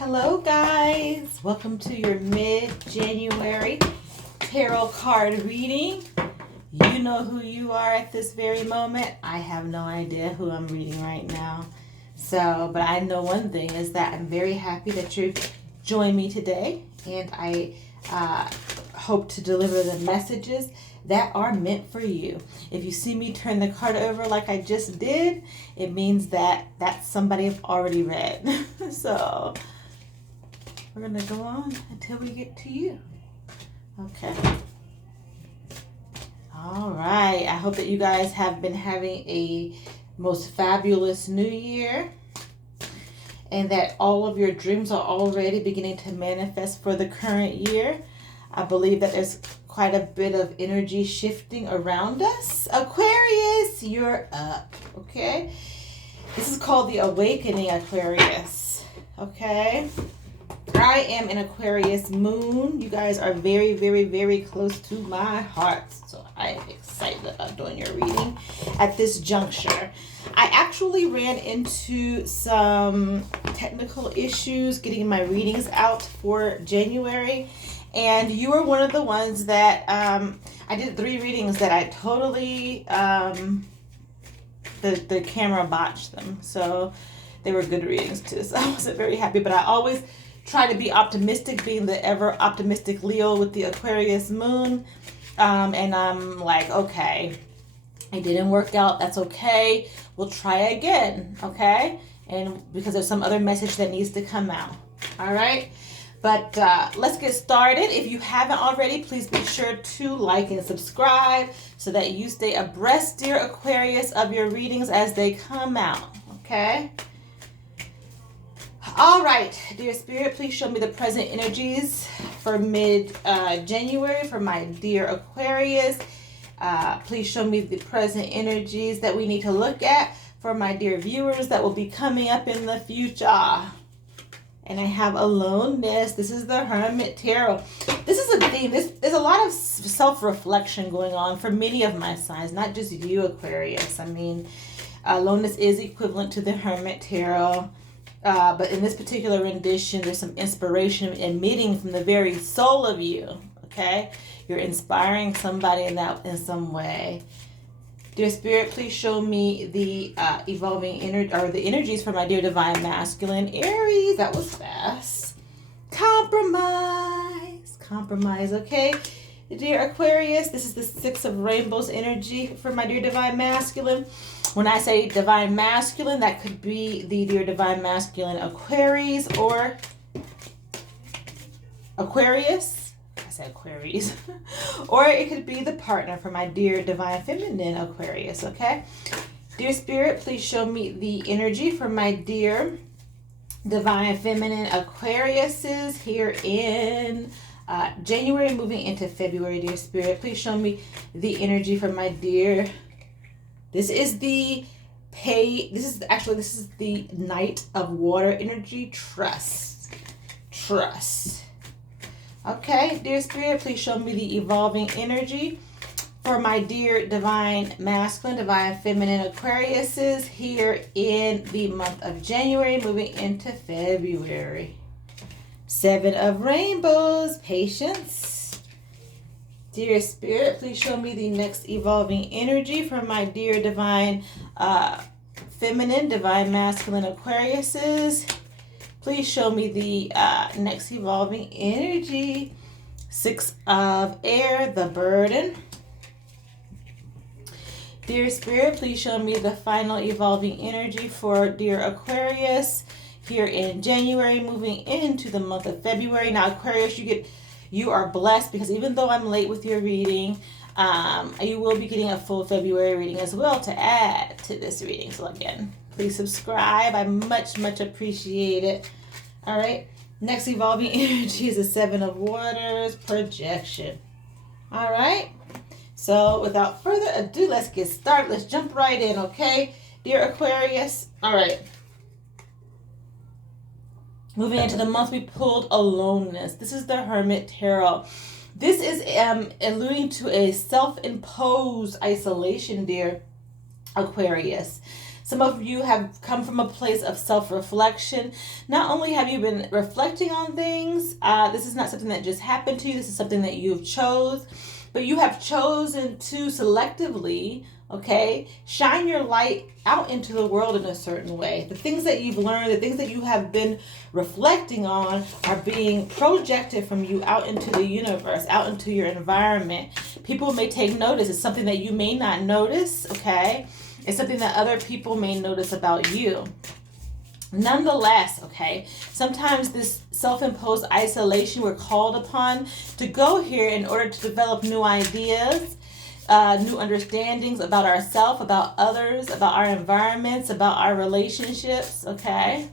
Hello guys, welcome to your mid-January tarot card reading. You know who you are at this very moment. I have no idea who I'm reading right now. But I know one thing is that I'm very happy that you've joined me today, and I hope to deliver the messages that are meant for you. If you see me turn the card over like I just did, it means that that's somebody I've already read. So we're going to go on until we get to you. Okay. All right. I hope that you guys have been having a most fabulous new year, and that all of your dreams are already beginning to manifest for the current year. I believe that there's quite a bit of energy shifting around us. Aquarius, you're up. Okay. This is called the awakening, Aquarius. Okay. I am an Aquarius moon. You guys are very, very, very close to my heart. So I am excited about doing your reading at this juncture. I actually ran into some technical issues getting my readings out for January. And you were one of the ones that I did 3 readings that I totally, the camera botched them. So they were good readings too. So I wasn't very happy, but I always try to be optimistic, being the ever optimistic Leo with the Aquarius moon. And I'm like, okay, it didn't work out. That's okay. We'll try again. Okay. And because there's some other message that needs to come out. All right. But let's get started. If you haven't already, please be sure to like and subscribe so that you stay abreast, dear Aquarius, of your readings as they come out. Okay. All right, dear Spirit, please show me the present energies for mid-January for my dear Aquarius. Please show me the present energies that we need to look at for my dear viewers that will be coming up in the future. And I have aloneness. This is the Hermit Tarot. This is a theme. There's a lot of self-reflection going on for many of my signs, not just you, Aquarius. I mean, aloneness is equivalent to the Hermit Tarot. But in this particular rendition, there's some inspiration emitting from the very soul of you. Okay, you're inspiring somebody in some way. Dear Spirit, please show me the evolving energy, or the energies for my dear divine masculine Aries. That was fast. Compromise. Okay, dear Aquarius, this is the 6 of Rainbows energy for my dear divine masculine. When I say divine masculine, that could be the dear divine masculine Aquarius or Aquarius. I said Aquarius. Or it could be the partner for my dear divine feminine Aquarius, okay? Dear Spirit, please show me the energy for my dear divine feminine Aquariuses here in January moving into February. Dear Spirit, please show me the energy for my dear... This is the Knight of Water energy. Trust. Okay, dear Spirit, please show me the evolving energy for my dear divine masculine, divine feminine Aquariuses here in the month of January, moving into February. 7 of Rainbows, patience. Dear Spirit, please show me the next evolving energy for my dear divine feminine, divine masculine Aquariuses. Please show me the next evolving energy. 6 of Air, the burden. Dear Spirit, please show me the final evolving energy for dear Aquarius here in January, moving into the month of February. Now, Aquarius, you are blessed because even though I'm late with your reading, you will be getting a full February reading as well to add to this reading. So again, please subscribe. I much appreciate it. All right. Next evolving energy is the 7 of Waters, projection. All right. So without further ado, let's get started. Let's jump right in, okay? Dear Aquarius. All right. Moving into the month, we pulled aloneness. This is the Hermit Tarot. This is alluding to a self-imposed isolation, dear Aquarius. Some of you have come from a place of self-reflection. Not only have you been reflecting on things, this is not something that just happened to you. This is something that you've chose, but you have chosen to selectively, okay, shine your light out into the world in a certain way. The things that you've learned, the things that you have been reflecting on are being projected from you out into the universe, out into your environment. People may take notice. It's something that you may not notice, okay? It's something that other people may notice about you. Nonetheless, okay, sometimes this self-imposed isolation, we're called upon to go here in order to develop new ideas, new understandings about ourselves, about others, about our environments, about our relationships, okay?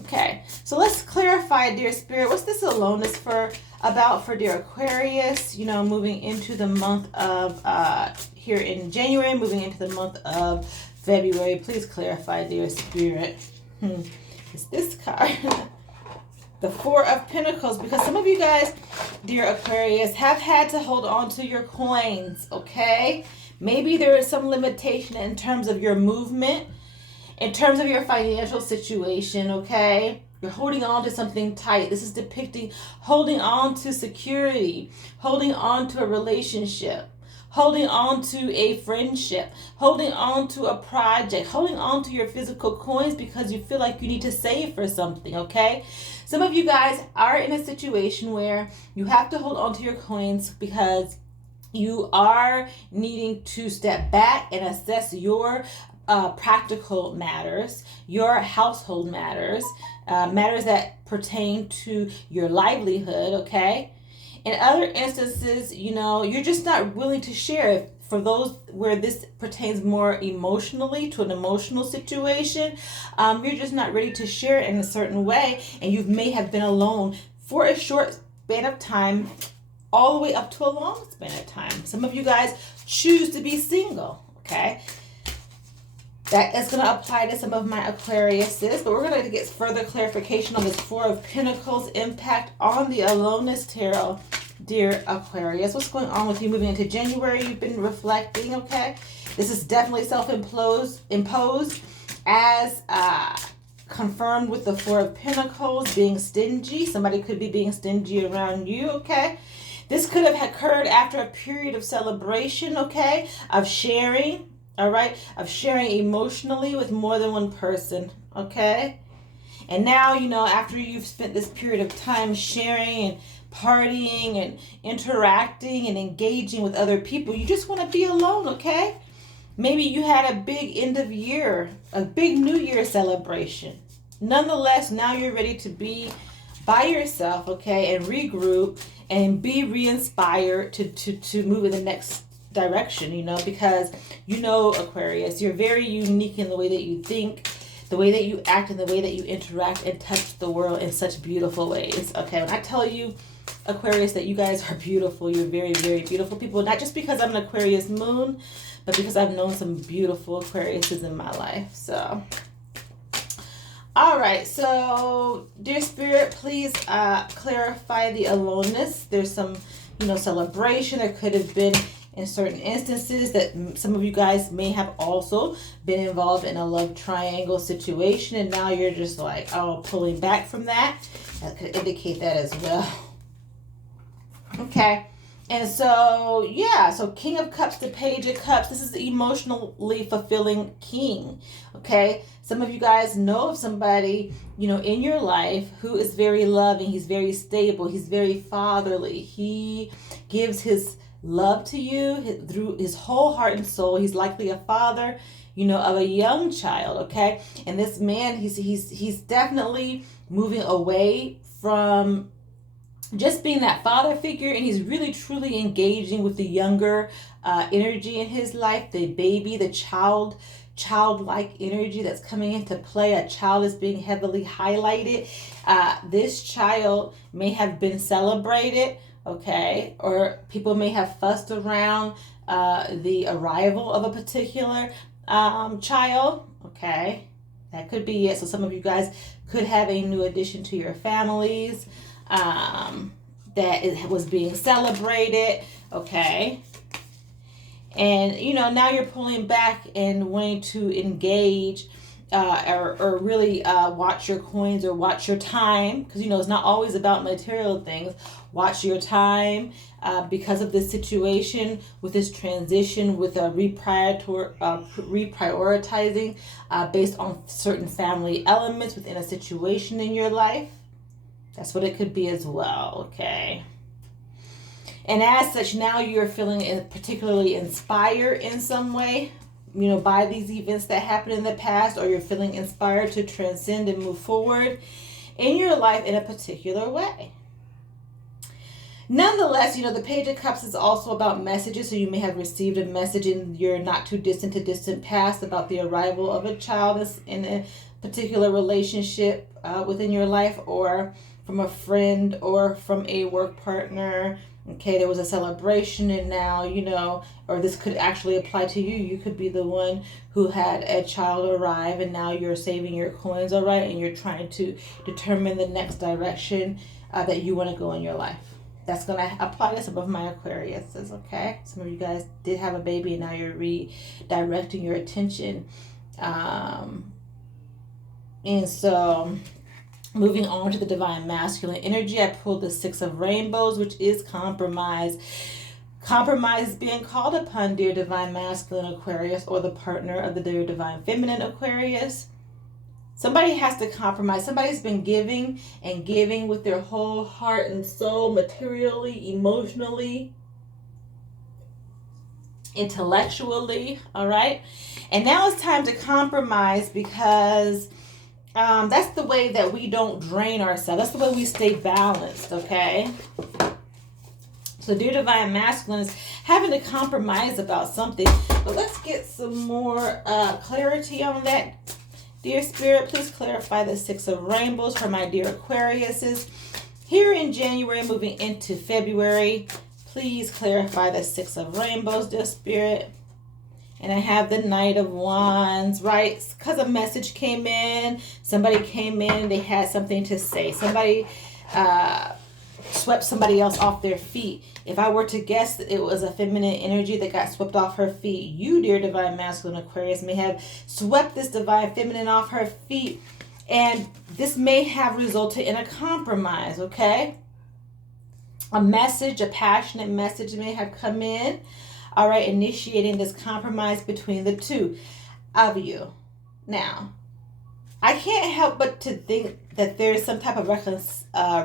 Okay, so let's clarify, dear Spirit, what's this aloneness about for dear Aquarius, moving into the month of, here in January, moving into the month of February. Please clarify, dear Spirit. It's this card. The Four of Pentacles, because some of you guys, dear Aquarius, have had to hold on to your coins, okay? Maybe there is some limitation in terms of your movement, in terms of your financial situation, okay? You're holding on to something tight. This is depicting holding on to security, holding on to a relationship, holding on to a friendship, holding on to a project, holding on to your physical coins because you feel like you need to save for something, okay? Some of you guys are in a situation where you have to hold on to your coins because you are needing to step back and assess your practical matters, your household matters, matters that pertain to your livelihood, okay? In other instances, you're just not willing to share. For those where this pertains more emotionally to an emotional situation, you're just not ready to share it in a certain way, and you may have been alone for a short span of time, all the way up to a long span of time. Some of you guys choose to be single, okay? That is going to apply to some of my Aquariuses, but we're going to get further clarification on this Four of Pentacles impact on the Aloneness Tarot, dear Aquarius. What's going on with you moving into January? You've been reflecting, okay? This is definitely imposed as confirmed with the Four of Pentacles, being stingy. Somebody could be being stingy around you, okay? This could have occurred after a period of celebration, okay? Of sharing. All right, of sharing emotionally with more than one person, okay? And now, after you've spent this period of time sharing and partying and interacting and engaging with other people, you just want to be alone, okay? Maybe you had a big end of year, a big New Year celebration. Nonetheless, now you're ready to be by yourself, okay, and regroup and be re-inspired to move in the next direction, because Aquarius, you're very unique in the way that you think, the way that you act, and the way that you interact and touch the world in such beautiful ways. Okay, when I tell you, Aquarius, that you guys are beautiful, you're very, very beautiful people, not just because I'm an Aquarius moon, but because I've known some beautiful Aquariuses in my life. So all right, so dear Spirit, please clarify the aloneness. There's some celebration. There could have been, in certain instances, that some of you guys may have also been involved in a love triangle situation, and now you're just like, pulling back from that. That could indicate that as well. Okay, and so, so King of Cups to Page of Cups. This is the emotionally fulfilling king, okay? Some of you guys know of somebody, in your life who is very loving. He's very stable. He's very fatherly. He gives his love to you through his whole heart and soul. He's likely a father, of a young child, okay? And this man, he's definitely moving away from just being that father figure, and he's really truly engaging with the younger energy in his life, the baby, the childlike energy that's coming into play. A child is being heavily highlighted. This child may have been celebrated, okay, or people may have fussed around the arrival of a particular child, okay? That could be it. So some of you guys could have a new addition to your families that was being celebrated, okay? And, now you're pulling back and wanting to engage or really watch your coins or watch your time, because, it's not always about material things. Watch your time because of this situation with this transition, with a reprioritizing based on certain family elements within a situation in your life. That's what it could be as well, okay? And as such, now you're feeling particularly inspired in some way, by these events that happened in the past, or you're feeling inspired to transcend and move forward in your life in a particular way. Nonetheless, the Page of Cups is also about messages. So you may have received a message in your not too distant past about the arrival of a child in a particular relationship within your life, or from a friend or from a work partner. Okay, there was a celebration, and now, or this could actually apply to you. You could be the one who had a child arrive, and now you're saving your coins, all right? And you're trying to determine the next direction that you want to go in your life. That's going to apply to some of my Aquariuses, okay? Some of you guys did have a baby, and now you're redirecting your attention. And so, moving on to the Divine Masculine energy, I pulled the Six of Rainbows, which is compromise. Compromise is being called upon, dear Divine Masculine Aquarius, or the partner of the dear Divine Feminine Aquarius. Somebody has to compromise. Somebody's been giving and giving with their whole heart and soul, materially, emotionally, intellectually, all right? And now it's time to compromise, because that's the way that we don't drain ourselves. That's the way we stay balanced, okay? So dear Divine Masculine is having to compromise about something. But let's get some more clarity on that. Dear Spirit, please clarify the Six of Rainbows for my dear Aquariuses. Here in January, moving into February, please clarify the Six of Rainbows, dear Spirit. And I have the Knight of Wands, right? Because a message came in. Somebody came in. They had something to say. Somebody swept somebody else off their feet. If I were to guess, it was a feminine energy that got swept off her feet. You, dear Divine Masculine Aquarius, may have swept this Divine Feminine off her feet. And this may have resulted in a compromise, okay? A message, a passionate message may have come in. All right, initiating this compromise between the two of you. Now, I can't help but to think that there's some type of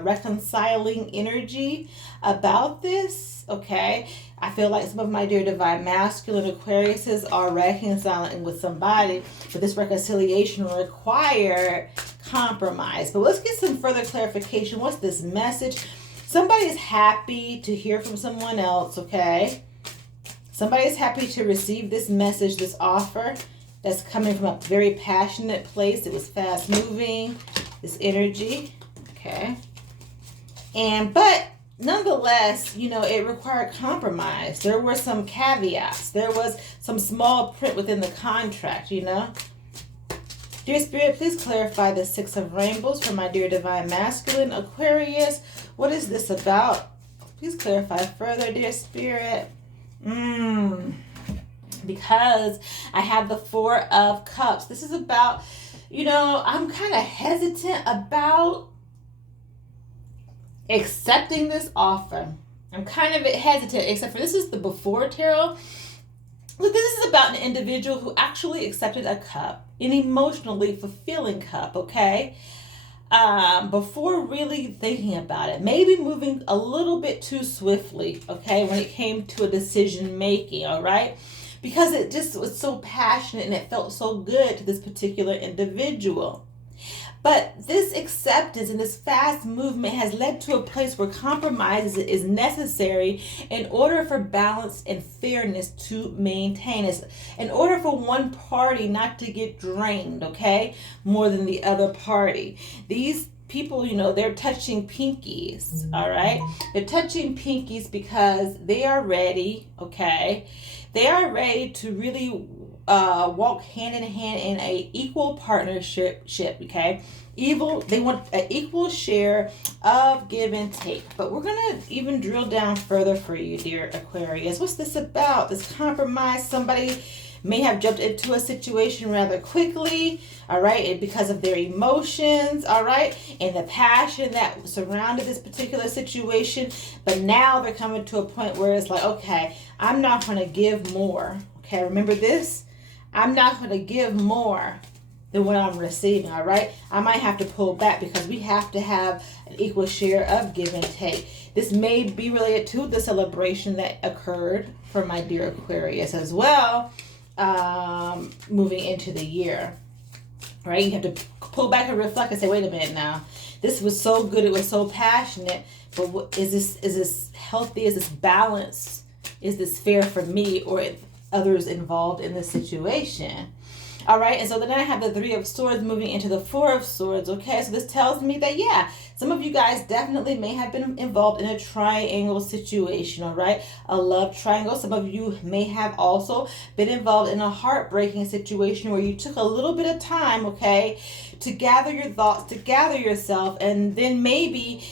reconciling energy about this, okay? I feel like some of my dear Divine Masculine Aquariuses are reconciling with somebody, but this reconciliation will require compromise. But let's get some further clarification. What's this message? Somebody's happy to hear from someone else, okay? Somebody's happy to receive this message, this offer that's coming from a very passionate place. It was fast moving, this energy, okay? But nonetheless, it required compromise. There were some caveats. There was some small print within the contract, Dear Spirit, please clarify the Six of Rainbows for my dear Divine Masculine Aquarius. What is this about? Please clarify further, dear Spirit. Because I have the Four of Cups. This is about, I'm kind of hesitant about accepting this offer. I'm kind of hesitant, except for this is the Before Tarot. Look, this is about an individual who actually accepted a cup, an emotionally fulfilling cup, okay? Before really thinking about it, maybe moving a little bit too swiftly, okay, when it came to a decision making, all right? Because it just was so passionate and it felt so good to this particular individual. But this acceptance and this fast movement has led to a place where compromise is necessary in order for balance and fairness to maintain. It's in order for one party not to get drained, okay, more than the other party. These people, they're touching pinkies, all right? They're touching pinkies because they are ready, okay? They are ready to really walk hand in hand in a equal partnership, okay? They want an equal share of give and take. But we're going to even drill down further for you, dear Aquarius. What's this about? This compromise? Somebody may have jumped into a situation rather quickly, all right, because of their emotions, all right, and the passion that surrounded this particular situation. But now they're coming to a point where it's like, okay, I'm not going to give more. Okay, remember this? I'm not going to give more than what I'm receiving, all right? I might have to pull back because we have to have an equal share of give and take. This may be related to the celebration that occurred for my dear Aquarius as well, moving into the year, right? You have to pull back and reflect and say, wait a minute now. This was so good. It was so passionate. But is this healthy? Is this balanced? Is this fair for me or others involved in this situation? All right, and so then I have the Three of Swords moving into the Four of Swords, okay? So this tells me that, yeah, some of you guys definitely may have been involved in a triangle situation, all right? A love triangle. Some of you may have also been involved in a heartbreaking situation where you took a little bit of time, okay, to gather your thoughts, to gather yourself, and then maybe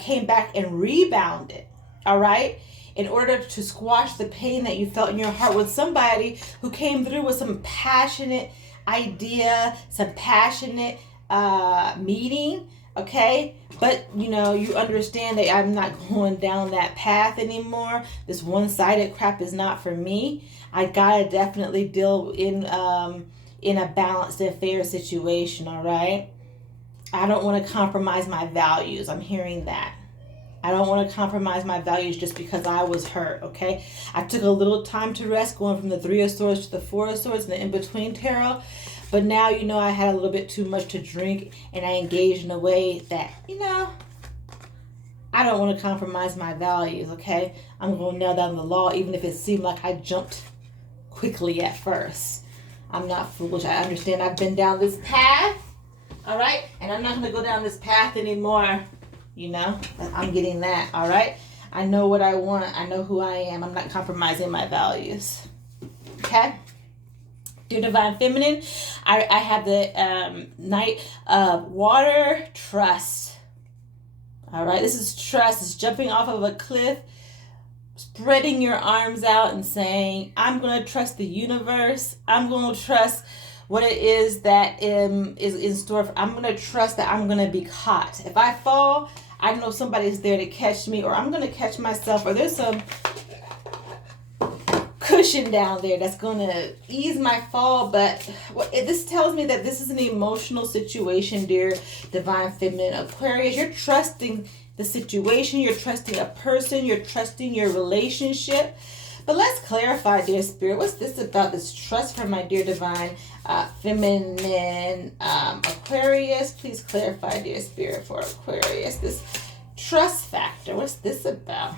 came back and rebounded, all right? In order to squash the pain that you felt in your heart with somebody who came through with some passionate idea, some passionate meeting, okay? But, you understand that I'm not going down that path anymore. This one-sided crap is not for me. I gotta definitely deal in a balanced and fair situation, all right? I don't want to compromise my values. I'm hearing that. I don't want to compromise my values just because I was hurt, okay? I took a little time to rest, going from the Three of Swords to the Four of Swords and the in-between tarot. But now, I had a little bit too much to drink, and I engaged in a way that, I don't want to compromise my values, okay? I'm going to nail down the law, even if it seemed like I jumped quickly at first. I'm not foolish. I understand I've been down this path, all right? And I'm not going to go down this path anymore. I'm getting that, all right? I know what I want. I know who I am. I'm not compromising my values, okay? Dear Divine Feminine, I have the Knight of Water, trust, all right? This is trust. It's jumping off of a cliff, spreading your arms out and saying, I'm going to trust the universe. I'm going to trust what it is that is in store. I'm going to trust that I'm going to be caught. If I fall, I know somebody's there to catch me, or I'm going to catch myself, or there's some cushion down there that's going to ease my fall. But this tells me that this is an emotional situation, dear Divine Feminine Aquarius. You're trusting the situation. You're trusting a person. You're trusting your relationship. But let's clarify, dear Spirit, what's this about, this trust from my dear Divine Feminine Aquarius? Please clarify, dear Spirit, for Aquarius, this trust factor. What's this about?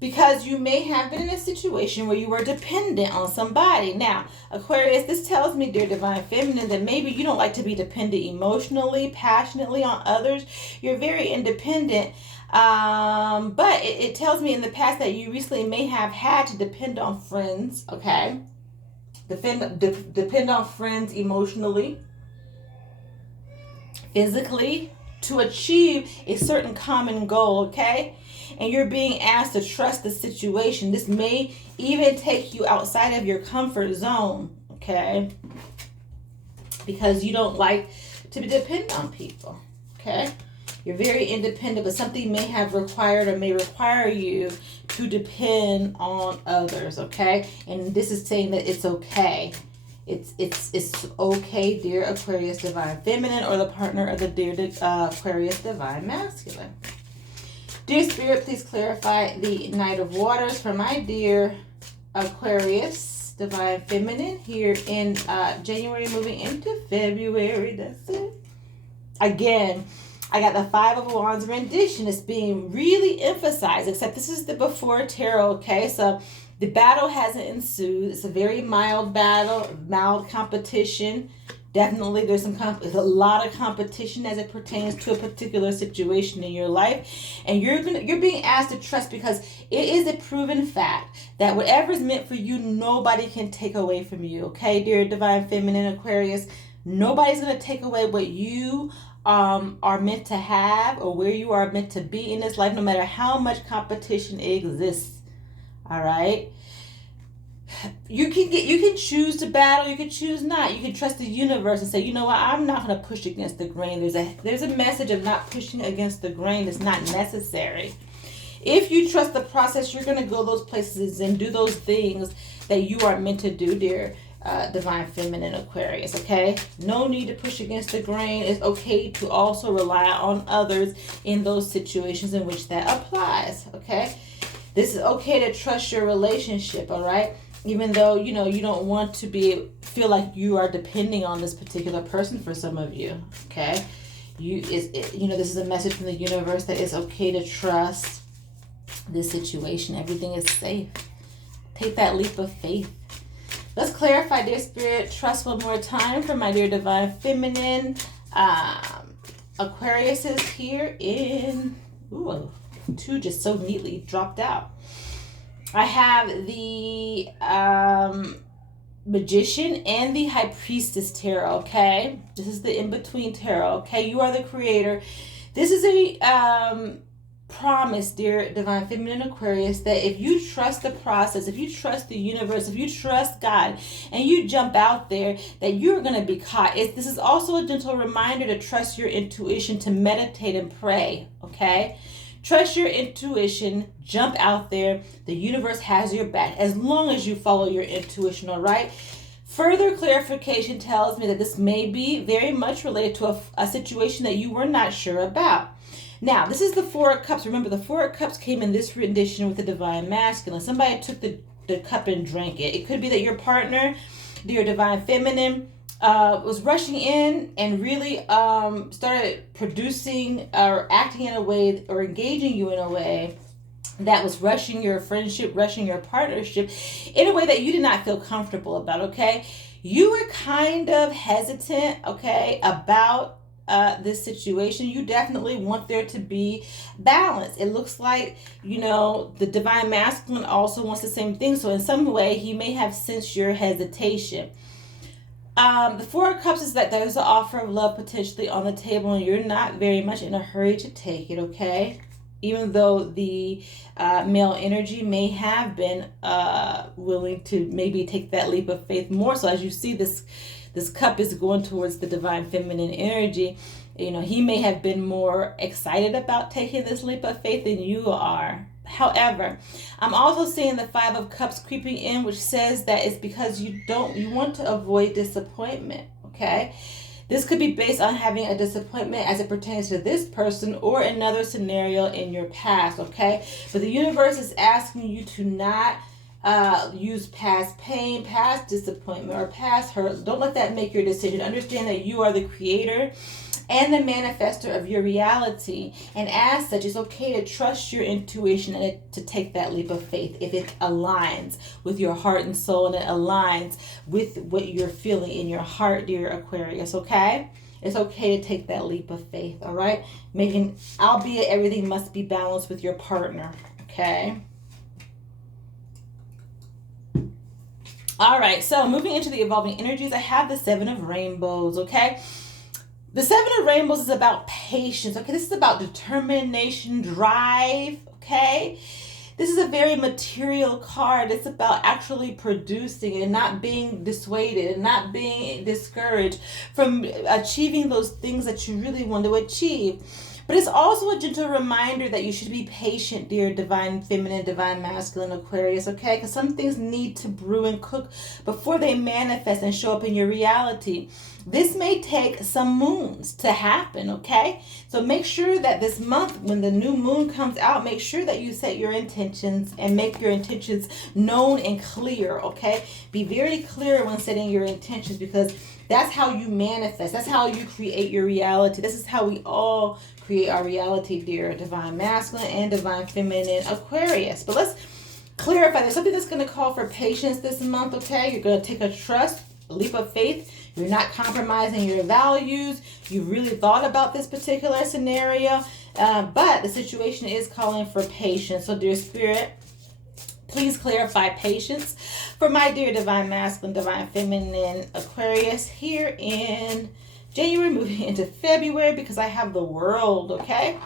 Because you may have been in a situation where you were dependent on somebody. Now, Aquarius, this tells me, dear Divine Feminine, that maybe you don't like to be dependent emotionally, passionately on others. You're very independent. But it tells me in the past that you recently may have had to depend on friends, okay? Depend on friends emotionally, physically, to achieve a certain common goal, okay? And you're being asked to trust the situation. This may even take you outside of your comfort zone, okay? Because you don't like to depend on people, okay? You're very independent, but something may have required or may require you to depend on others, okay? And this is saying that it's okay. It's okay, dear Aquarius Divine Feminine, or the partner of the dear Aquarius Divine Masculine. Dear Spirit, please clarify the Knight of Waters for my dear Aquarius Divine Feminine here in January, moving into February. That's it. Again, I got the Five of Wands rendition. It's being really emphasized, except this is the before tarot, okay? So the battle hasn't ensued. It's a very mild battle, mild competition, Definitely, there's a lot of competition as it pertains to a particular situation in your life, and you're being asked to trust, because it is a proven fact that whatever is meant for you, nobody can take away from you. Okay, dear Divine Feminine Aquarius, nobody's gonna take away what you are meant to have or where you are meant to be in this life, no matter how much competition exists. All right. You can choose to battle, you can choose not. You can trust the universe and say, you know what, I'm not going to push against the grain. There's a message of not pushing against the grain that's not necessary. If you trust the process, you're going to go those places and do those things that you are meant to do, dear Divine Feminine Aquarius. Okay, no need to push against the grain. It's okay to also rely on others in those situations in which that applies. Okay, this is okay to trust your relationship. All right, even though you don't want to feel like you are depending on this particular person. For some of you, okay, this is a message from the universe that it's okay to trust this situation. Everything is safe. Take that leap of faith. Let's clarify, dear Spirit, trust one more time for my dear Divine Feminine Aquarius is here in, two just so neatly dropped out. I have the Magician and the High Priestess Tarot, okay? This is the in-between tarot, okay? You are the creator. This is a promise, dear Divine Feminine Aquarius, that if you trust the process, if you trust the universe, if you trust God, and you jump out there, that you're going to be caught. This is also a gentle reminder to trust your intuition, to meditate and pray, okay? Trust your intuition, jump out there. The universe has your back as long as you follow your intuition, all right? Further clarification tells me that this may be very much related to a situation that you were not sure about. Now, this is the Four of Cups. Remember, the Four of Cups came in this rendition with the Divine Masculine. Somebody took the cup and drank it. It could be that your partner, dear Divine Feminine, was rushing in and really started producing or acting in a way or engaging you in a way that was rushing your friendship, rushing your partnership in a way that you did not feel comfortable about, okay? You were kind of hesitant, okay, about this situation. You definitely want there to be balance. It looks like, the Divine Masculine also wants the same thing. So in some way, he may have sensed your hesitation. The Four of Cups is that there's an offer of love potentially on the table, and you're not very much in a hurry to take it, okay? Even though the male energy may have been willing to maybe take that leap of faith more. So as you see, this cup is going towards the Divine Feminine energy. He may have been more excited about taking this leap of faith than you are. However, I'm also seeing the Five of Cups creeping in, which says that it's because you want to avoid disappointment, okay? This could be based on having a disappointment as it pertains to this person or another scenario in your past, okay? But the universe is asking you to not use past pain, past disappointment, or past hurt. Don't let that make your decision. Understand that you are the creator and the manifester of your reality, and as such, it's okay to trust your intuition and to take that leap of faith if it aligns with your heart and soul and it aligns with what you're feeling in your heart, dear Aquarius, okay? It's okay to take that leap of faith, all right? Albeit everything must be balanced with your partner, okay? All right, so moving into the evolving energies, I have the Seven of Rainbows, okay? The Seven of Rainbows is about patience, okay? This is about determination, drive, okay? This is a very material card. It's about actually producing and not being dissuaded and not being discouraged from achieving those things that you really want to achieve. But it's also a gentle reminder that you should be patient, dear Divine Feminine, Divine Masculine Aquarius, okay? Because some things need to brew and cook before they manifest and show up in your reality. This may take some moons to happen, okay? So make sure that this month, when the new moon comes out, make sure that you set your intentions and make your intentions known and clear, okay? Be very clear when setting your intentions, because that's how you manifest. That's how you create your reality. This is how we all create our reality, dear Divine Masculine and Divine Feminine Aquarius. But let's clarify. There's something that's going to call for patience this month, okay? You're going to take a leap of faith. You're not compromising your values. You really thought about this particular scenario. But the situation is calling for patience. So, dear Spirit, please clarify patience for my dear Divine Masculine, Divine Feminine Aquarius here in January, moving into February, because I have the world, okay?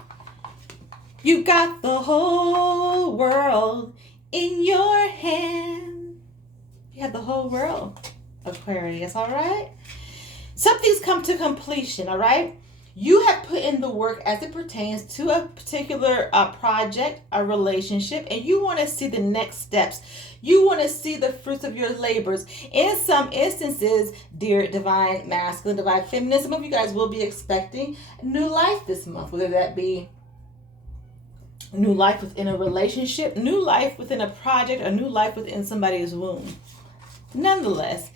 You got the whole world in your hand. You have the whole world, Aquarius, all right? Something's come to completion, all right? You have put in the work as it pertains to a particular project, a relationship, and you want to see the next steps. You want to see the fruits of your labors. In some instances, dear Divine Masculine, Divine Feminine, some of you guys will be expecting new life this month, whether that be new life within a relationship, new life within a project, or new life within somebody's womb. Nonetheless,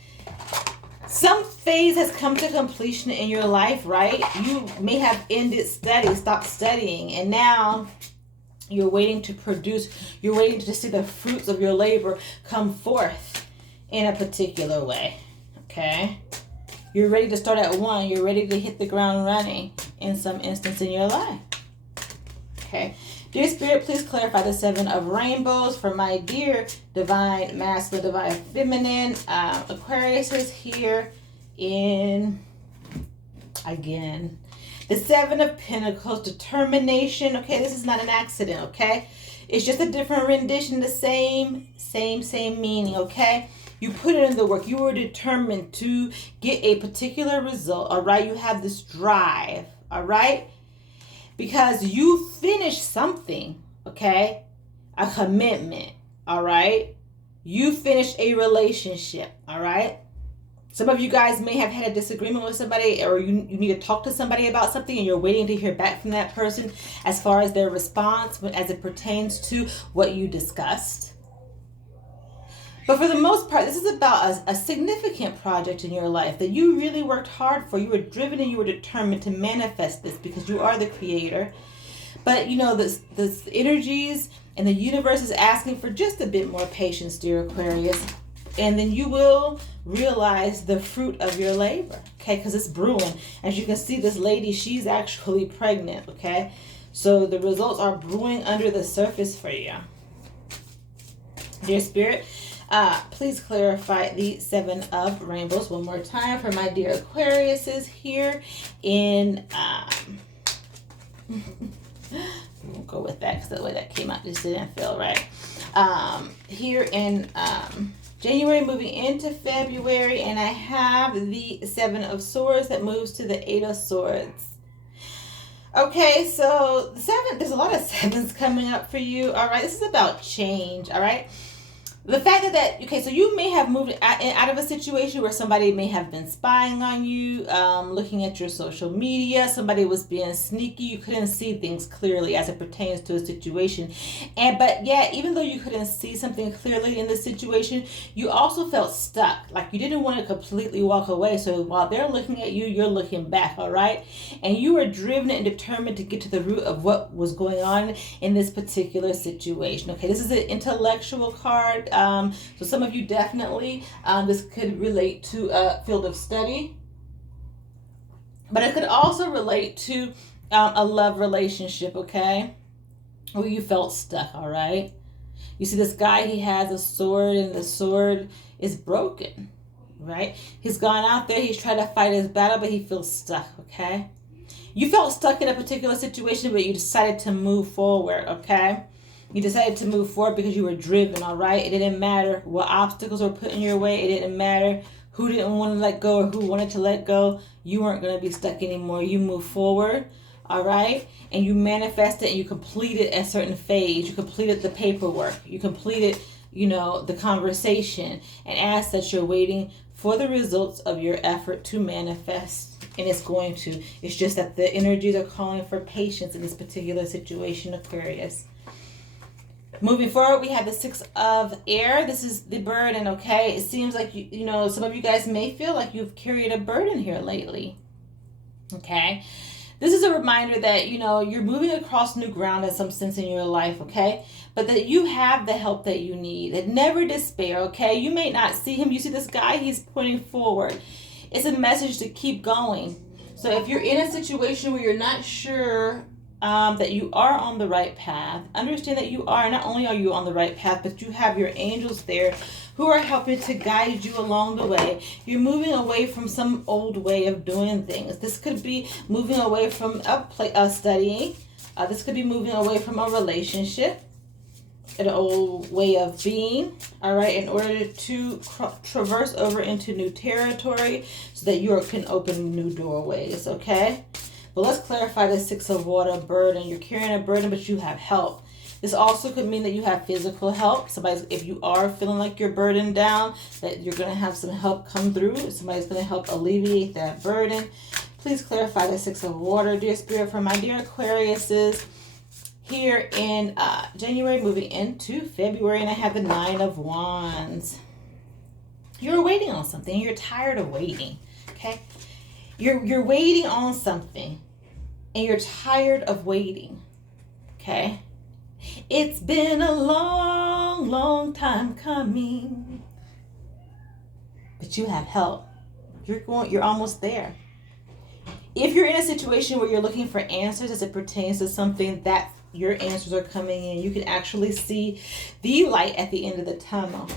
some phase has come to completion in your life, right? You may have ended study, stopped studying, and now you're waiting to produce, you're waiting to see the fruits of your labor come forth in a particular way, okay? You're ready to start at one. You're ready to hit the ground running in some instance in your life, okay? Dear Spirit, please clarify the 7 of rainbows for my dear Divine Masculine, Divine Feminine Aquarius is here in, again, the 7 of Pentacles, determination. Okay, this is not an accident, okay? It's just a different rendition, the same meaning, okay? You put it in the work. You were determined to get a particular result, all right? You have this drive, all right? Because you finished something, okay? A commitment, all right? You finished a relationship, all right? Some of you guys may have had a disagreement with somebody, or you need to talk to somebody about something, and you're waiting to hear back from that person as far as their response as it pertains to what you discussed. But for the most part, this is about a significant project in your life that you really worked hard for. You were driven and you were determined to manifest this because you are the creator. But, you know, this energies and the universe is asking for just a bit more patience, dear Aquarius. And then you will realize the fruit of your labor, okay? Because it's brewing. As you can see, this lady, she's actually pregnant, okay? So the results are brewing under the surface for you. Dear Spirit, please clarify the 7 of rainbows one more time for my dear Aquariuses here in, we'll go with that because the way that came out just didn't feel right. Here in January, moving into February, and I have the 7 of swords that moves to the 8 of swords. Okay, so the 7, there's a lot of 7s coming up for you, all right? This is about change, all right? The fact okay, so you may have moved out of a situation where somebody may have been spying on you, looking at your social media. Somebody was being sneaky. You couldn't see things clearly as it pertains to a situation. But yeah, even though you couldn't see something clearly in this situation, you also felt stuck. Like you didn't want to completely walk away. So while they're looking at you, you're looking back, all right? And you were driven and determined to get to the root of what was going on in this particular situation. Okay, this is an intellectual card. So some of you definitely, this could relate to a field of study, but it could also relate to a love relationship, okay, where you felt stuck, all right? You see this guy, he has a sword, and the sword is broken, right? He's gone out there, he's trying to fight his battle, but he feels stuck, okay? You felt stuck in a particular situation, but you decided to move forward, okay? You decided to move forward because you were driven, all right? It didn't matter what obstacles were put in your way. It didn't matter who didn't want to let go or who wanted to let go. You weren't going to be stuck anymore. You moved forward, all right? And you manifested and you completed a certain phase. You completed the paperwork. You completed, you know, the conversation. And as such, you're waiting for the results of your effort to manifest. And it's going to. It's just that the energies are calling for patience in this particular situation, Aquarius. Moving forward, we have the 6 of air. This is the burden, okay? It seems like, you know, some of you guys may feel like you've carried a burden here lately, okay? This is a reminder that, you know, you're moving across new ground in some sense in your life, okay? But that you have the help that you need. And never despair, okay? You may not see him. You see this guy, he's pointing forward. It's a message to keep going. So if you're in a situation where you're not sure that you are on the right path, understand that you are. Not only are you on the right path, but you have your angels there who are helping to guide you along the way. You're moving away from some old way of doing things. This could be moving away from studying. This could be moving away from a relationship, an old way of being, all right, in order to traverse over into new territory so that you can open new doorways, okay? But let's clarify the Six of Water burden. You're carrying a burden, but you have help. This also could mean that you have physical help. If you are feeling like you're burdened down, that you're going to have some help come through. Somebody's going to help alleviate that burden. Please clarify the Six of Water, dear Spirit, for my dear Aquariuses here in January, moving into February, and I have the Nine of Wands. You're waiting on something. You're tired of waiting, okay? You're waiting on something, and you're tired of waiting, okay? It's been a long, long time coming, but you have help. You're almost there. If you're in a situation where you're looking for answers as it pertains to something that your answers are coming in, you can actually see the light at the end of the tunnel.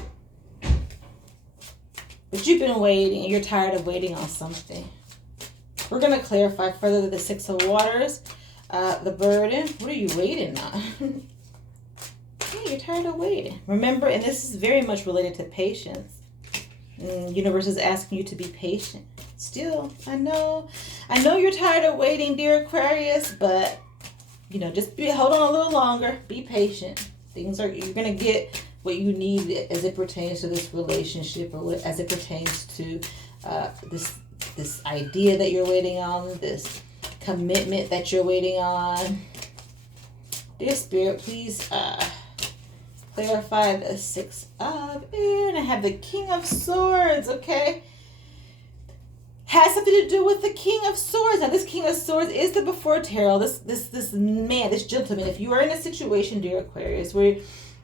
But you've been waiting and you're tired of waiting on something. We're going to clarify further the Six of Waters, the burden. What are you waiting on? Yeah, you're tired of waiting. Remember, and this is very much related to patience. Universe is asking you to be patient. Still, I know you're tired of waiting, dear Aquarius, but just hold on a little longer. Be patient. You're gonna get what you need as it pertains to this relationship, or as it pertains to this idea that you're waiting on, this commitment that you're waiting on. Dear Spirit, please clarify the Six of Air, and I have the King of Swords. Okay. Has something to do with the King of Swords. Now, this King of Swords is the before tarot. This man, this gentleman. If you are in a situation, dear Aquarius, where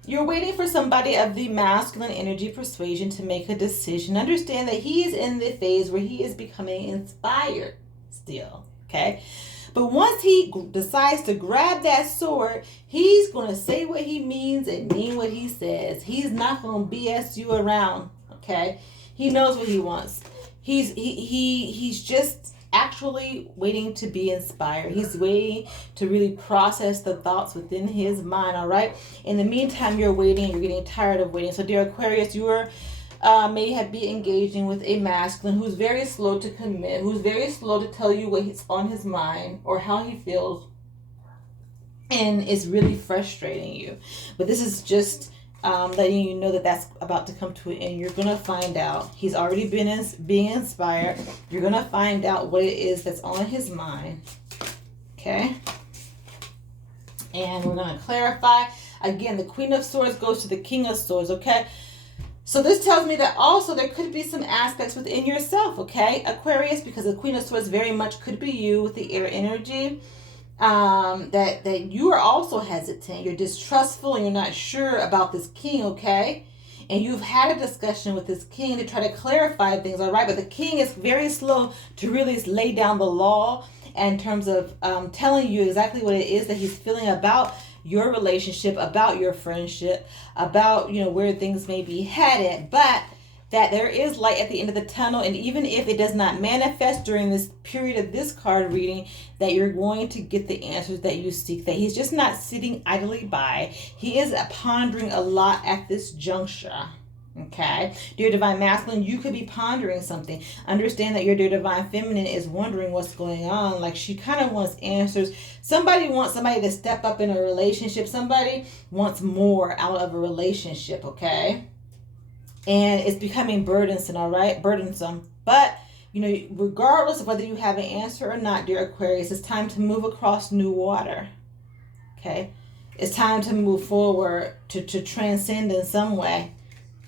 you're waiting for somebody of the masculine energy persuasion to make a decision, understand that he is in the phase where he is becoming inspired still, okay? But once he decides to grab that sword, he's going to say what he means and mean what he says. He's not going to BS you around, okay? He knows what he wants. He's just actually waiting to be inspired. He's waiting to really process the thoughts within his mind, all right? In the meantime, you're waiting. You're getting tired of waiting. So, dear Aquarius, you may be engaging with a masculine who's very slow to commit, who's very slow to tell you what's on his mind or how he feels, and it's really frustrating you. But this is just letting you know that that's about to come to an end. You're going to find out. He's already been being inspired. You're going to find out what it is that's on his mind. Okay? And we're going to clarify. Again, the Queen of Swords goes to the King of Swords. Okay? So this tells me that also there could be some aspects within yourself. Okay, Aquarius, because the Queen of Swords very much could be you with the air energy. That you are also hesitant, you're distrustful, and you're not sure about this king, okay? And you've had a discussion with this king to try to clarify things, all right? But the king is very slow to really lay down the law in terms of telling you exactly what it is that he's feeling about your relationship, about your friendship, about, where things may be headed. But that there is light at the end of the tunnel, and even if it does not manifest during this period of this card reading, that you're going to get the answers that you seek, that he's just not sitting idly by. He is pondering a lot at this juncture, okay? Dear Divine Masculine, you could be pondering something. Understand that your dear Divine Feminine is wondering what's going on. Like, she kind of wants answers. Somebody wants somebody to step up in a relationship. Somebody wants more out of a relationship, okay? And it's becoming burdensome, all right? Burdensome. But, regardless of whether you have an answer or not, dear Aquarius, it's time to move across new water, okay? It's time to move forward, to transcend in some way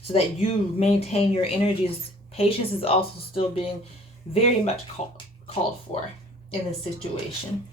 so that you maintain your energies. Patience is also still being very much called for in this situation.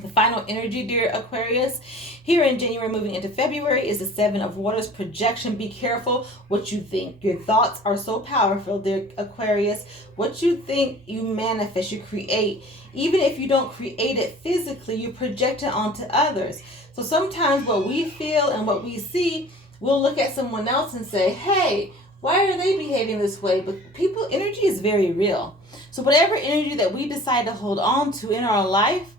The final energy, dear Aquarius, here in January moving into February is the Seven of Waters projection. Be careful what you think. Your thoughts are so powerful, dear Aquarius. What you think, you manifest, you create. Even if you don't create it physically, you project it onto others. So sometimes what we feel and what we see, we'll look at someone else and say, hey, why are they behaving this way? But people, energy is very real. So whatever energy that we decide to hold on to in our life,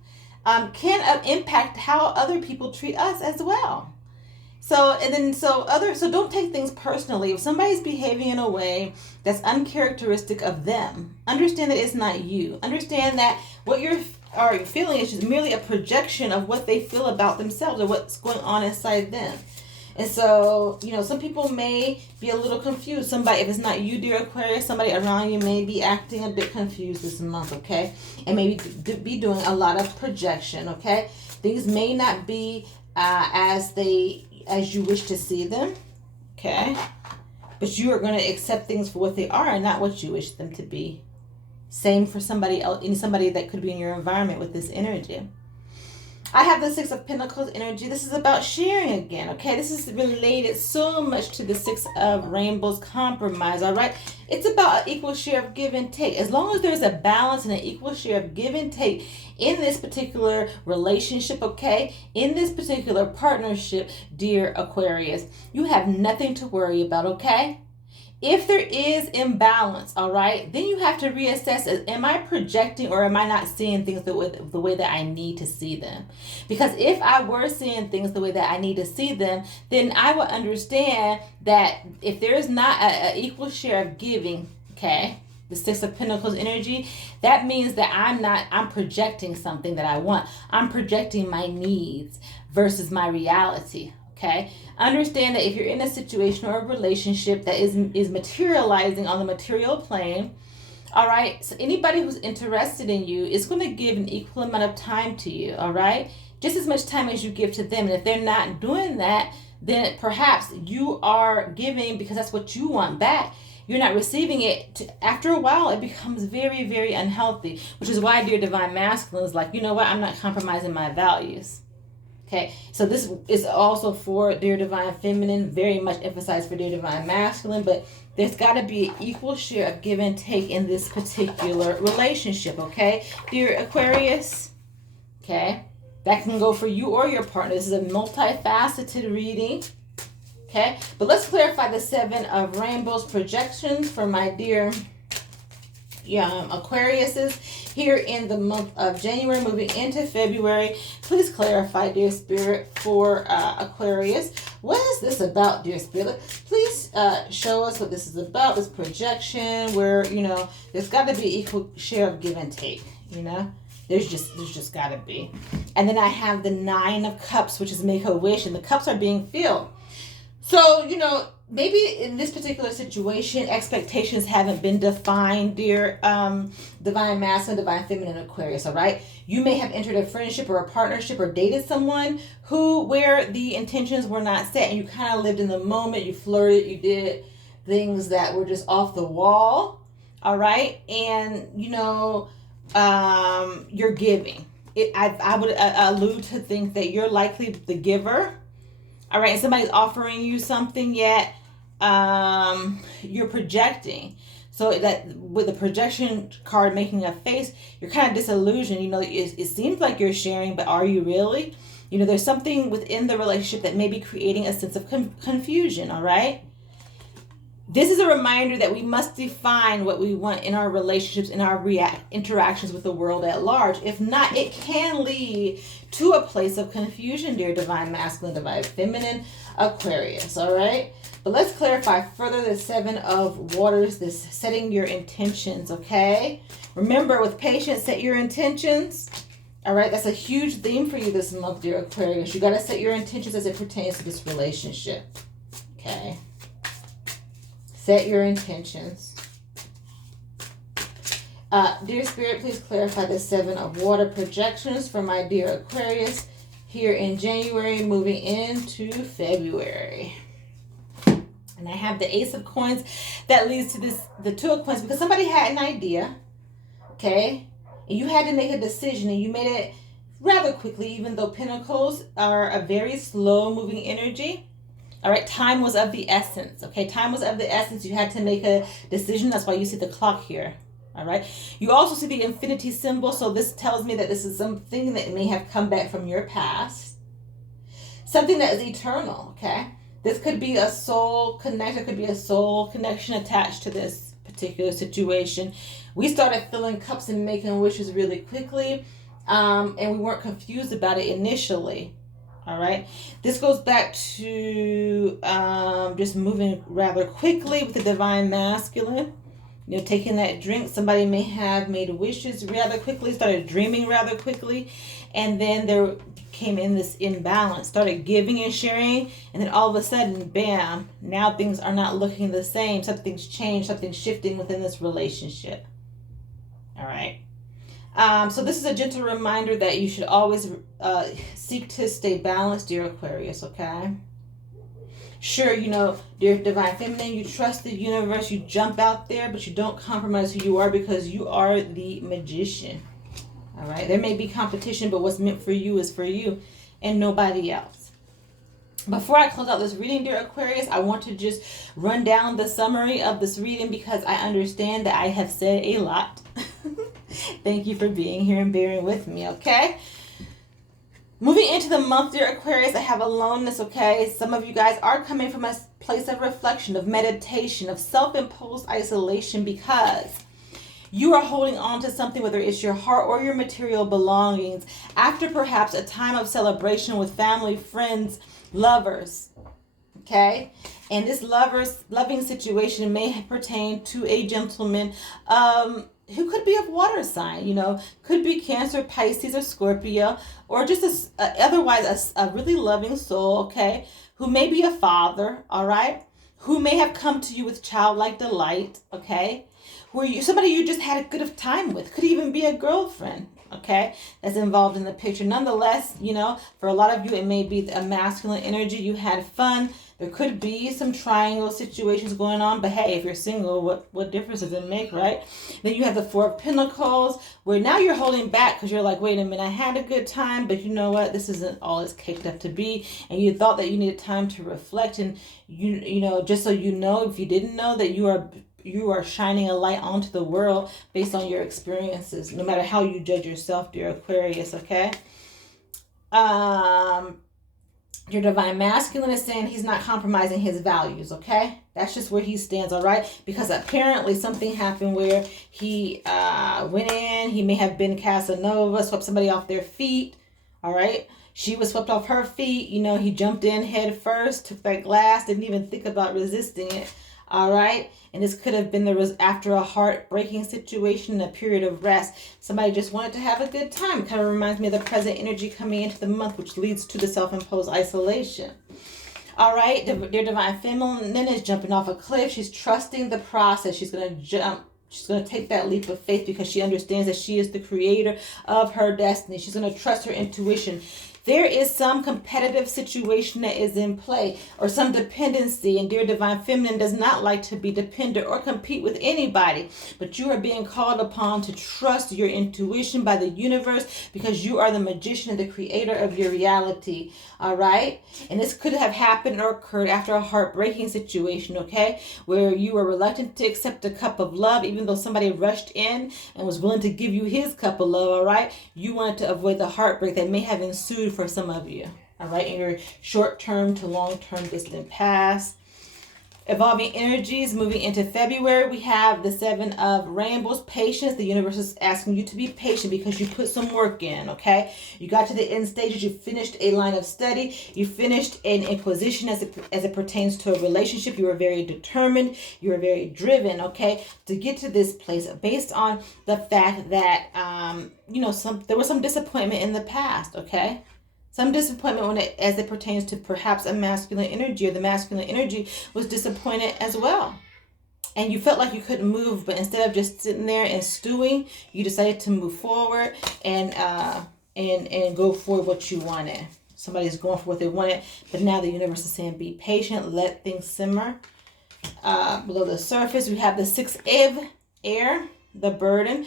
can impact how other people treat us as well. So don't take things personally. If somebody's behaving in a way that's uncharacteristic of them, understand that it's not you. Understand that what you're feeling is just merely a projection of what they feel about themselves or what's going on inside them. And so, some people may be a little confused. Somebody, if it's not you, dear Aquarius, somebody around you may be acting a bit confused this month, okay? And maybe be doing a lot of projection, okay? Things may not be as you wish to see them, okay? But you are going to accept things for what they are and not what you wish them to be. Same for somebody else, somebody that could be in your environment with this energy. I have the Six of Pentacles energy. This is about sharing again, okay? This is related so much to the Six of Rainbows compromise, all right? It's about an equal share of give and take. As long as there's a balance and an equal share of give and take in this particular relationship, okay? In this particular partnership, dear Aquarius, you have nothing to worry about, okay? If there is imbalance, all right, then you have to reassess, am I projecting or am I not seeing things the way that I need to see them? Because if I were seeing things the way that I need to see them, then I would understand that if there is not an equal share of giving, okay, the Six of Pentacles energy, that means that I'm projecting something that I want. I'm projecting my needs versus my reality. Okay, understand that if you're in a situation or a relationship that is materializing on the material plane, all right, so anybody who's interested in you is going to give an equal amount of time to you, all right, just as much time as you give to them. And if they're not doing that, then perhaps you are giving because that's what you want back. You're not receiving it. After a while, it becomes very, very unhealthy, which is why dear Divine Masculine is like, you know what, I'm not compromising my values. Okay, so this is also for dear Divine Feminine, very much emphasized for dear Divine Masculine, but there's got to be an equal share of give and take in this particular relationship, okay? Dear Aquarius, okay? That can go for you or your partner. This is a multifaceted reading, okay? But let's clarify the Seven of Rainbows projections for my dear Aquariuses here in the month of January moving into February. Please clarify, dear Spirit, for Aquarius. What is this about, dear Spirit? Please show us what this is about, this projection where, there's got to be equal share of give and take, There's just got to be. And then I have the Nine of Cups, which is make a wish, and the cups are being filled. So, maybe in this particular situation, expectations haven't been defined, dear Divine Masculine, Divine Feminine, Aquarius, all right? You may have entered a friendship or a partnership or dated someone where the intentions were not set and you kind of lived in the moment, you flirted, you did things that were just off the wall, all right? And, you're giving. I would allude to think that you're likely the giver. All right, and somebody's offering you something, yet you're projecting. So that with the projection card making a face, you're kind of disillusioned. It seems like you're sharing, but are you really? There's something within the relationship that may be creating a sense of confusion, all right? This is a reminder that we must define what we want in our relationships, in our interactions with the world at large. If not, it can lead to a place of confusion, dear Divine Masculine, Divine Feminine, Aquarius, all right? But let's clarify further the Seven of Waters, this setting your intentions, okay? Remember, with patience, set your intentions. All right, that's a huge theme for you this month, dear Aquarius. You got to set your intentions as it pertains to this relationship, okay? Set your intentions. Dear Spirit, please clarify the Seven of Water projections for my dear Aquarius here in January, moving into February. And I have the Ace of Coins that leads to the Two of Coins, because somebody had an idea, okay? And you had to make a decision, and you made it rather quickly, even though Pentacles are a very slow moving energy. All right, time was of the essence. Okay, time was of the essence. You had to make a decision. That's why you see the clock here. All right, you also see the infinity symbol. So this tells me that this is something that may have come back from your past, something that is eternal. Okay, this could be a soul connection, could be a soul connection attached to this particular situation. We started filling cups and making wishes really quickly, and we weren't confused about it initially. All right, this goes back to just moving rather quickly with the divine masculine. You know, taking that drink. Somebody may have made wishes rather quickly, started dreaming rather quickly, and then there came in this imbalance, started giving and sharing, and then all of a sudden, bam, now things are not looking the same. Something's changed, something's shifting within this relationship. All right. So this is a gentle reminder that you should always seek to stay balanced, dear Aquarius, okay? Sure, you know, dear Divine Feminine, you trust the universe, you jump out there, but you don't compromise who you are because you are the magician, all right? There may be competition, but what's meant for you is for you and nobody else. Before I close out this reading, dear Aquarius, I want to just run down the summary of this reading because I understand that I have said a lot. Thank you for being here and bearing with me, okay? Moving into the month, dear Aquarius, I have aloneness, okay? Some of you guys are coming from a place of reflection, of meditation, of self-imposed isolation because you are holding on to something, whether it's your heart or your material belongings, after perhaps a time of celebration with family, friends, lovers, okay? And this loving situation may pertain to a gentleman who could be of water sign, you know, could be Cancer, Pisces, or Scorpio, or just otherwise a really loving soul, okay, who may be a father, all right, who may have come to you with childlike delight, okay, somebody you just had a good time with, could even be a girlfriend, okay, that's involved in the picture. Nonetheless, you know, for a lot of you, it may be a masculine energy. You had fun. There could be some triangle situations going on, but hey, if you're single, what difference does it make, right? Then you have the Four of Pentacles, where now you're holding back because you're like, wait a minute, I had a good time, but you know what? This isn't all it's caked up to be, and you thought that you needed time to reflect, and you know, just so you know, if you didn't know, that you are shining a light onto the world based on your experiences, no matter how you judge yourself, dear Aquarius, okay? Your Divine Masculine is saying he's not compromising his values, okay? That's just where he stands, all right? Because apparently something happened where he went in, he may have been Casanova, swept somebody off their feet, all right? She was swept off her feet, you know, he jumped in head first, took that glass, didn't even think about resisting it. All right, and this could have been after a heartbreaking situation, a period of rest. Somebody just wanted to have a good time. Kind of reminds me of the present energy coming into the month, which leads to the self-imposed isolation. All right, dear Divine Feminine is jumping off a cliff. She's trusting the process. She's going to jump. She's going to take that leap of faith because she understands that she is the creator of her destiny. She's going to trust her intuition. There is some competitive situation that is in play or some dependency, and dear Divine Feminine does not like to be dependent or compete with anybody, but you are being called upon to trust your intuition by the universe because you are the magician and the creator of your reality, all right? And this could have happened or occurred after a heartbreaking situation, okay, where you were reluctant to accept a cup of love even though somebody rushed in and was willing to give you his cup of love, all right? You wanted to avoid the heartbreak that may have ensued for some of you, all right, in your short-term to long-term distant past. Evolving energies moving into February, we have the Seven of Rainbows, patience. The universe is asking you to be patient because you put some work in, okay? You got to the end stages. You finished a line of study. You finished an inquisition as it pertains to a relationship. You were very determined. You were very driven, okay, to get to this place based on the fact that, you know, there was some disappointment in the past, okay? Some disappointment as it pertains to perhaps a masculine energy, or the masculine energy was disappointed as well. And you felt like you couldn't move, but instead of just sitting there and stewing, you decided to move forward and go for what you wanted. Somebody's going for what they wanted, but now the universe is saying be patient, let things simmer. Below the surface, we have the Six of Air, the burden.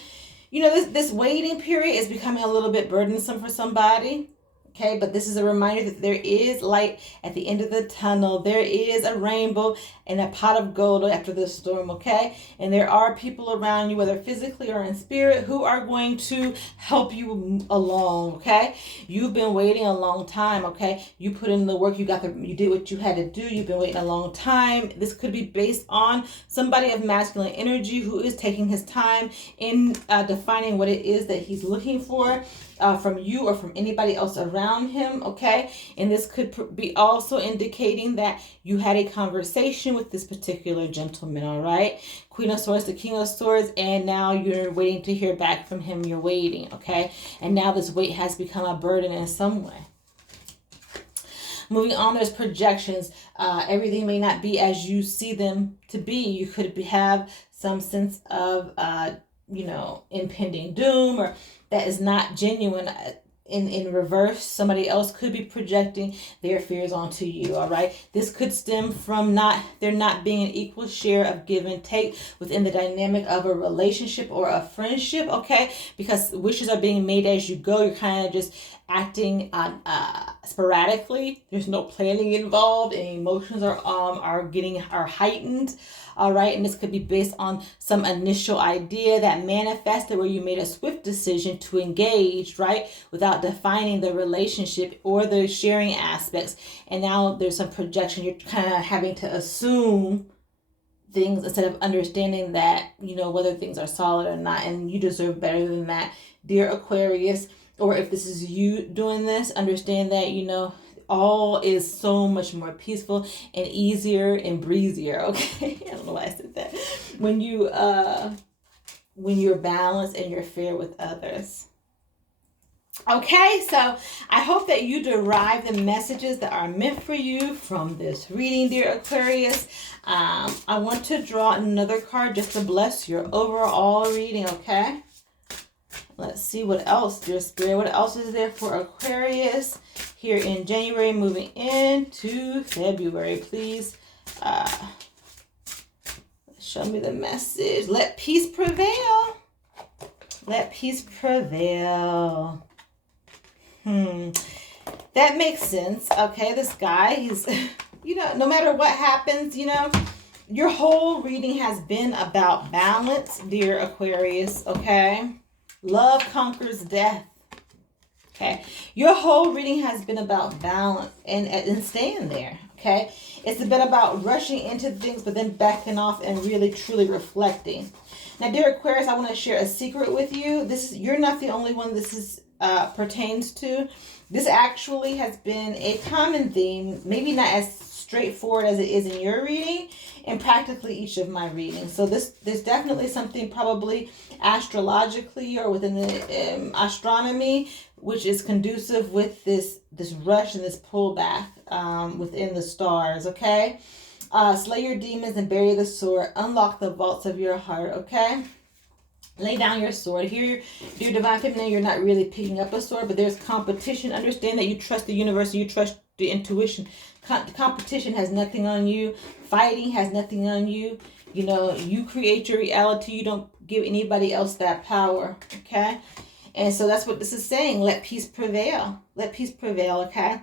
this waiting period is becoming a little bit burdensome for somebody. Okay, but this is a reminder that there is light at the end of the tunnel. There is a rainbow and a pot of gold after the storm, okay? And there are people around you, whether physically or in spirit, who are going to help you along, okay? You've been waiting a long time, okay? You put in the work, you did what you had to do. You've been waiting a long time. This could be based on somebody of masculine energy who is taking his time in defining what it is that he's looking for. From you or from anybody else around him, okay? And this could be also indicating that you had a conversation with this particular gentleman, all right? Queen of Swords to King of Swords, and now you're waiting to hear back from him. You're waiting, okay? And now this weight has become a burden in some way. Moving on, there's projections. Everything may not be as you see them to be. You could have some sense of, impending doom, or that is not genuine. In reverse, somebody else could be projecting their fears onto you, all right? This could stem from there not being an equal share of give and take within the dynamic of a relationship or a friendship, okay? Because wishes are being made as you go. You're kind of just acting sporadically. There's no planning involved, and emotions are heightened. All right, and this could be based on some initial idea that manifested where you made a swift decision to engage, right, without defining the relationship or the sharing aspects. And now there's some projection. You're kind of having to assume things instead of understanding that, whether things are solid or not, and you deserve better than that, dear Aquarius. Or if this is you doing this, understand that, all is so much more peaceful and easier and breezier, okay? I don't know why I said that. When you're balanced and you're fair with others. Okay, so I hope that you derive the messages that are meant for you from this reading, dear Aquarius. I want to draw another card just to bless your overall reading, okay? Let's see what else, dear Spirit. What else is there for Aquarius here in January, moving into February? Please show me the message. Let peace prevail. Let peace prevail. That makes sense. Okay, this guy, he's, no matter what happens, your whole reading has been about balance, dear Aquarius, okay? Love conquers death. Okay. Your whole reading has been about balance and staying there. Okay. It's been about rushing into things, but then backing off and really, truly reflecting. Now, dear Aquarius, I want to share a secret with you. You're not the only one this pertains to. This actually has been a common theme, maybe not as straightforward as it is in your reading, in practically each of my readings. So there's definitely something probably astrologically or within the astronomy which is conducive with this rush and this pullback within the stars, okay? Slay your demons and bury the sword. Unlock the vaults of your heart, okay? Lay down your sword. Here, dear Divine Feminine, you're not really picking up a sword, but there's competition. Understand that you trust the universe, you trust the intuition. Competition has nothing on you. Fighting has nothing on you. You create your reality. You don't give anybody else that power, okay? And so that's what this is saying. Let peace prevail. Let peace prevail, okay?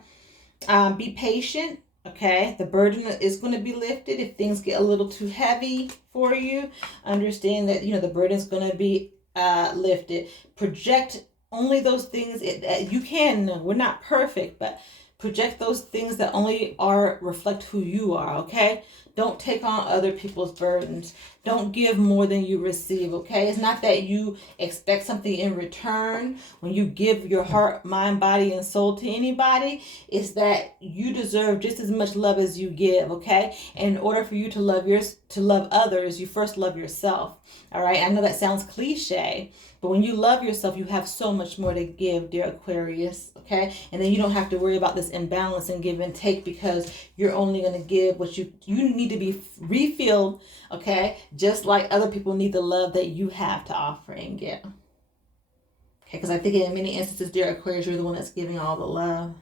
Be patient, okay? The burden is going to be lifted. If things get a little too heavy for you, understand that, the burden is going to be lifted. Project only those things that you can. We're not perfect, but project those things that only reflect who you are, okay? Don't take on other people's burdens. Don't give more than you receive, okay? It's not that you expect something in return. When you give your heart, mind, body, and soul to anybody, it's that you deserve just as much love as you give, okay? And in order for you to love others, you first love yourself, all right? I know that sounds cliche, but when you love yourself, you have so much more to give, dear Aquarius, okay? And then you don't have to worry about this imbalance and give and take, because you're only going to give what you need to be refilled, okay? Just like other people need the love that you have to offer and give. Okay, because I think in many instances, dear Aquarius, you're the one that's giving all the love.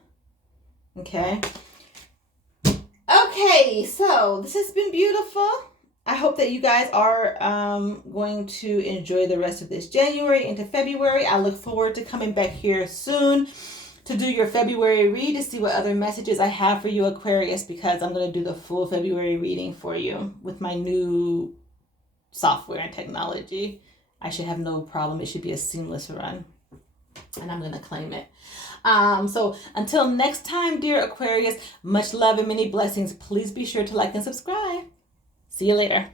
Okay? Okay, so this has been beautiful. I hope that you guys are going to enjoy the rest of this January into February. I look forward to coming back here soon to do your February read, to see what other messages I have for you, Aquarius, because I'm going to do the full February reading for you with my new software and technology. I should have no problem. It should be a seamless run, and I'm going to claim it. So until next time, dear Aquarius, much love and many blessings. Please be sure to like and subscribe. See you later.